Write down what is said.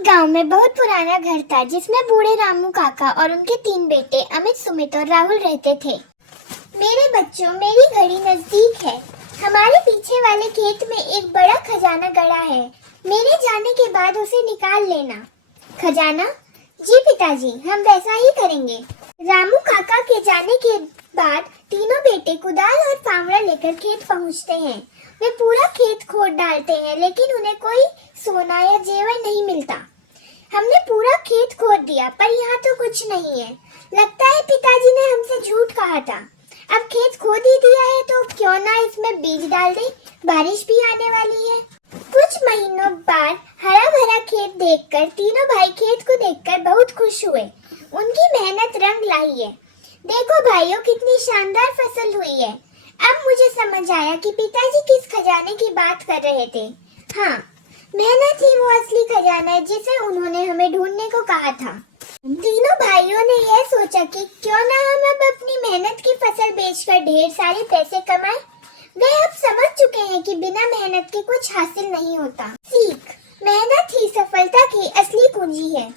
एक गांव में बहुत पुराना घर था जिसमें बूढ़े रामू काका और उनके 3 बेटे अमित, सुमित और राहुल रहते थे। मेरे बच्चों, मेरी घड़ी नजदीक है। हमारे पीछे वाले खेत में एक बड़ा खजाना गड़ा है। मेरे जाने के बाद उसे निकाल लेना। खजाना? जी पिताजी, हम वैसा ही करेंगे। रामू काका के जाने के बाद तीनों बेटे कुदाल और फावड़ा लेकर खेत पहुंचते हैं। वे पूरा खेत खोद डालते हैं, लेकिन उन्हें कोई सोना या जेवर नहीं मिलता। हमने पूरा खेत खोद दिया, पर यहाँ तो कुछ नहीं है। लगता है पिताजी ने हमसे झूठ कहा था। अब खेत खोद ही दिया है तो क्यों ना इसमें बीज डाल दे, बारिश भी आने वाली है। कुछ महीनों बाद हरा भरा खेत देखकर तीनों भाई खेत को देखकर बहुत खुश हुए। उनकी मेहनत रंग लाई है। देखो भाइयों, कितनी शानदार फसल हुई है। अब मुझे समझ आया कि पिताजी किस खजाने की बात कर रहे थे। हाँ, मेहनत ही वो असली खजाना है जिसे उन्होंने हमें ढूंढने को कहा था। तीनों भाइयों ने यह सोचा कि क्यों ना हम अब अपनी मेहनत की फसल बेचकर ढेर सारे पैसे कमाएं। वे अब समझ चुके हैं कि बिना मेहनत के कुछ हासिल नहीं होता। सीख: मेहनत ही सफलता की असली कुंजी है।